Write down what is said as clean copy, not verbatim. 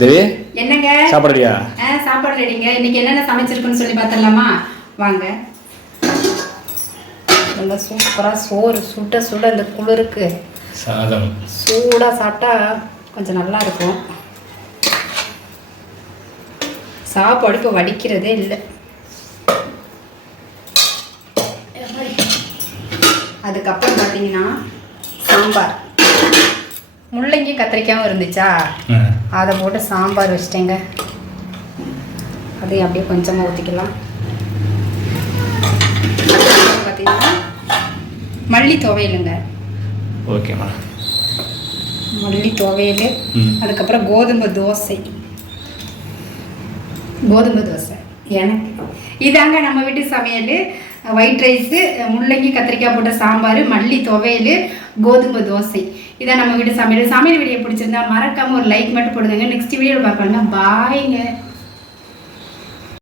தேவி என்னங்க சாப்பாடு ரெடியா? சாப்பாடு ரெடிங்க. இன்னைக்கு என்னென்ன சமைச்சிருக்குன்னு சொல்லி பார்த்துடலாமா? வாங்க. நல்லா சூப்பராக சோறு சுட சுட இந்த குளிருக்கு சாதம் சூடாக சாப்பிட்டா கொஞ்சம் நல்லா இருக்கும். சாப்பாடு இப்போ வடிக்கிறதே இல்லை. அதுக்கப்புறம் பார்த்தீங்கன்னா சாம்பார், முள்ளங்கி கத்திரிக்காயும் இருந்துச்சா, அதை போட்டு சாம்பார் வச்சிட்டேங்க. அதையும் அப்படியே கொஞ்சமாக ஊற்றிக்கலாம். பார்த்தீங்கன்னா மல்லி துவையலுங்க. ஓகேம்மா. மல்லி துவையல், அதுக்கப்புறம் கோதுமை தோசை. எனக்கு இதாங்க நம்ம வீட்டு சமையல். ஒயிட் ரைஸு, முள்ளங்கி கத்திரிக்காய் போட்ட சாம்பார், மல்லி துவையல், கோதுமை தோசை. இதான் நம்ம வீட்டு சமையல். சமையல் வீடியோ பிடிச்சிருந்தா மறக்காமல் ஒரு லைக் மட்டும் போடுங்க. நெக்ஸ்ட் வீடியோவில் பார்க்கலாங்க. பாய்ங்க.